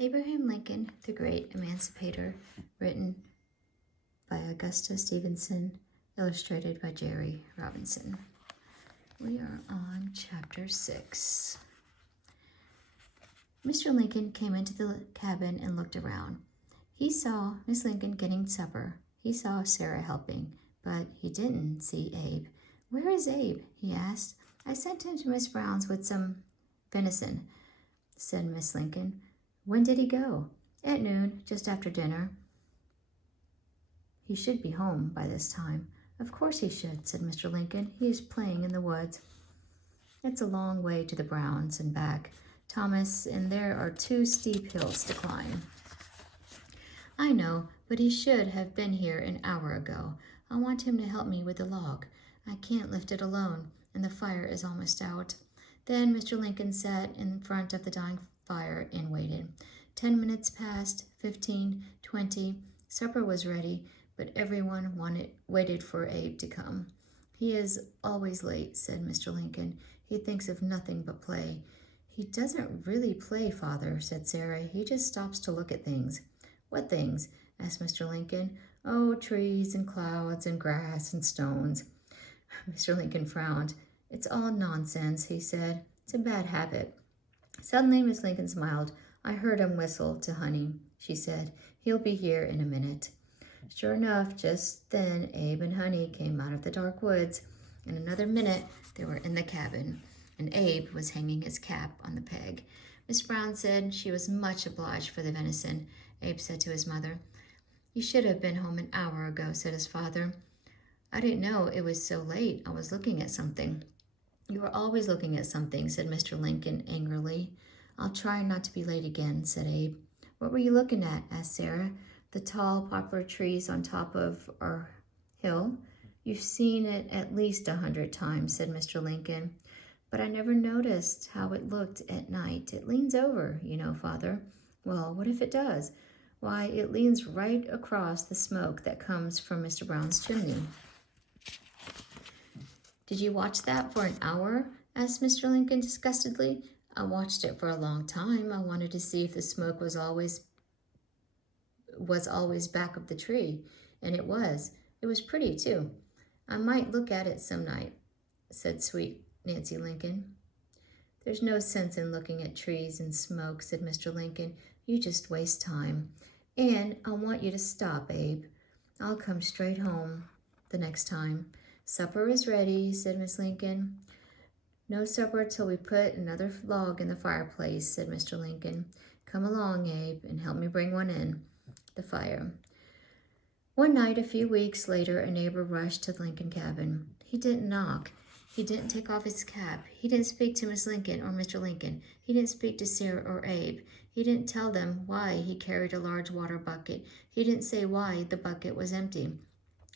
Abraham Lincoln, the Great Emancipator, written by Augusta Stevenson, illustrated by Jerry Robinson. We are on chapter 6. Mr. Lincoln came into the cabin and looked around. He saw Miss Lincoln getting supper. He saw Sarah helping, but he didn't see Abe. "Where is Abe?" he asked. "I sent him to Miss Brown's with some venison," said Miss Lincoln. "When did he go?" "At noon, just after dinner." "He should be home by this time." "Of course he should," said Mr. Lincoln. "He is playing in the woods." "It's a long way to the Browns and back, Thomas, and there are 2 steep hills to climb." "I know, but he should have been here an hour ago. I want him to help me with the log. I can't lift it alone, and the fire is almost out." Then Mr. Lincoln sat in front of the dying fire and waited. 10 minutes passed, 15, 20. Supper was ready, but everyone waited for Abe to come. "He is always late," said Mr. Lincoln. "He thinks of nothing but play." "He doesn't really play, Father," said Sarah. "He just stops to look at things." "What things?" asked Mr. Lincoln. "Oh, trees and clouds and grass and stones." Mr. Lincoln frowned. "It's all nonsense," he said. "It's a bad habit." Suddenly Miss Lincoln smiled. "I heard him whistle to Honey," she said. "He'll be here in a minute." Sure enough, just then Abe and Honey came out of the dark woods. In another minute they were in the cabin, and Abe was hanging his cap on the peg. Miss Brown said she was much obliged for the venison. Abe said to his mother. "You should have been home an hour ago," said his father. "I didn't know it was so late. I was looking at something." "You are always looking at something," said Mr. Lincoln angrily. "I'll try not to be late again," said Abe. "What were you looking at?" asked Sarah. "The tall poplar trees on top of our hill." "You've seen it at least 100 times," said Mr. Lincoln. "But I never noticed how it looked at night. It leans over, you know, Father." "Well, what if it does?" "Why, it leans right across the smoke that comes from Mr. Brown's chimney." "Did you watch that for an hour?" asked Mr. Lincoln disgustedly. "I watched it for a long time. I wanted to see if the smoke was always back of the tree, and it was. It was pretty, too." "I might look at it some night," said sweet Nancy Lincoln. "There's no sense in looking at trees and smoke," said Mr. Lincoln. "You just waste time. And I want you to stop, Abe. I'll come straight home the next time." "Supper is ready," said Miss Lincoln. "No supper till we put another log in the fireplace," said Mr. Lincoln. "Come along, Abe, and help me bring one in the fire." One night, a few weeks later, a neighbor rushed to the Lincoln cabin. He didn't knock. He didn't take off his cap. He didn't speak to Miss Lincoln or Mr. Lincoln. He didn't speak to Sarah or Abe. He didn't tell them why he carried a large water bucket. He didn't say why the bucket was empty.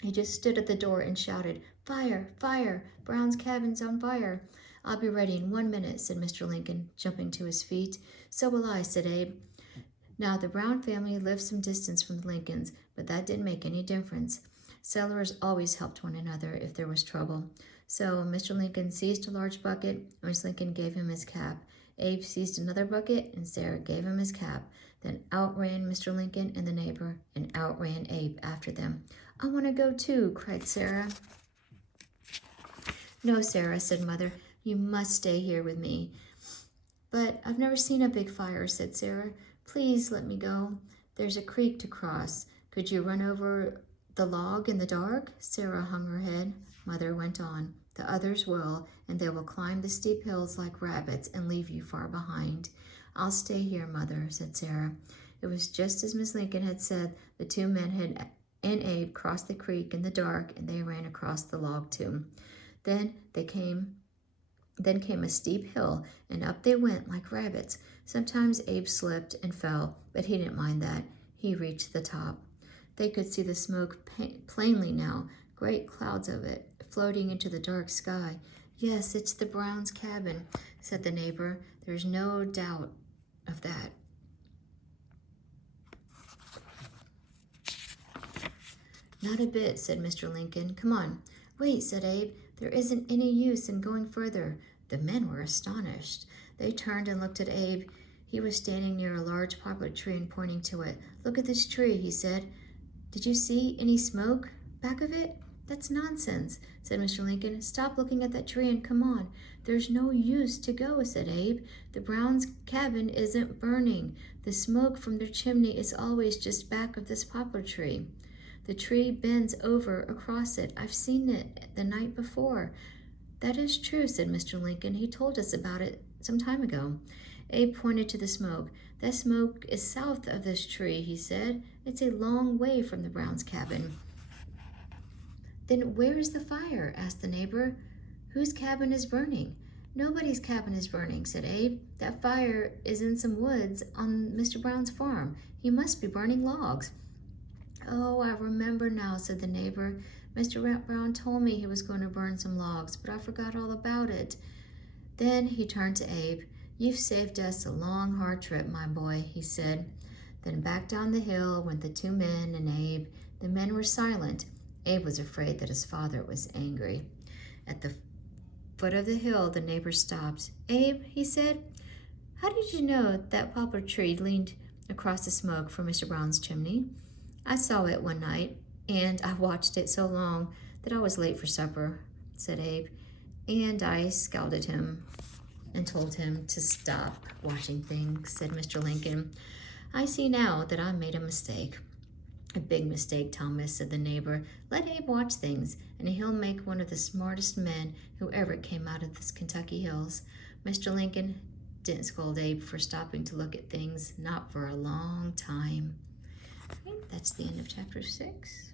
He just stood at the door and shouted, "Fire! Fire! Brown's cabin's on fire!" "I'll be ready in 1 minute," said Mr. Lincoln, jumping to his feet. "So will I," said Abe. Now, the Brown family lived some distance from the Lincolns, but that didn't make any difference. Settlers always helped one another if there was trouble. So Mr. Lincoln seized a large bucket, and Miss Lincoln gave him his cap. Abe seized another bucket, and Sarah gave him his cap. Then out ran Mr. Lincoln and the neighbor, and out ran Abe after them. "I want to go too," cried Sarah. "No, Sarah," said Mother. "You must stay here with me." "But I've never seen a big fire," said Sarah. "Please let me go." "There's a creek to cross. Could you run over the log in the dark?" Sarah hung her head. Mother went on. "The others will, and they will climb the steep hills like rabbits and leave you far behind." "I'll stay here, Mother," said Sarah. It was just as Miss Lincoln had said. The 2 men and Abe crossed the creek in the dark, and they ran across the log too. Then came a steep hill, and up they went like rabbits. Sometimes Abe slipped and fell, but he didn't mind that. He reached the top. They could see the smoke plainly now, great clouds of it, floating into the dark sky. "Yes, it's the Browns' cabin," said the neighbor. "There's no doubt of that." "Not a bit," said Mr. Lincoln. "Come on." "Wait," said Abe. "There isn't any use in going further." The men were astonished. They turned and looked at Abe. He was standing near a large poplar tree and pointing to it. "Look at this tree," he said. "Did you see any smoke back of it?" "That's nonsense," said Mr. Lincoln. "Stop looking at that tree and come on." "There's no use to go," said Abe. "The Browns' cabin isn't burning. The smoke from their chimney is always just back of this poplar tree. The tree bends over across it. I've seen it the night before." "That is true," said Mr. Lincoln. "He told us about it some time ago." Abe pointed to the smoke. "That smoke is south of this tree," he said. "It's a long way from the Browns' cabin." "Then where is the fire?" asked the neighbor. "Whose cabin is burning?" "Nobody's cabin is burning," said Abe. "That fire is in some woods on Mr. Brown's farm. He must be burning logs." "Oh, I remember now," said the neighbor. "Mr. Brown told me he was going to burn some logs, but I forgot all about it." Then he turned to Abe. "You've saved us a long, hard trip, my boy," he said. Then back down the hill went the two men and Abe. The men were silent. Abe was afraid that his father was angry. At the foot of the hill, the neighbor stopped. "Abe," he said, "how did you know that poplar tree leaned across the smoke from Mr. Brown's chimney?" "I saw it one night, and I watched it so long that I was late for supper," said Abe. "And I scolded him and told him to stop watching things," said Mr. Lincoln. "I see now that I made a mistake." "A big mistake, Thomas," said the neighbor. "Let Abe watch things, and he'll make one of the smartest men who ever came out of this Kentucky hills." Mr. Lincoln didn't scold Abe for stopping to look at things, not for a long time. Okay, that's the end of chapter 6.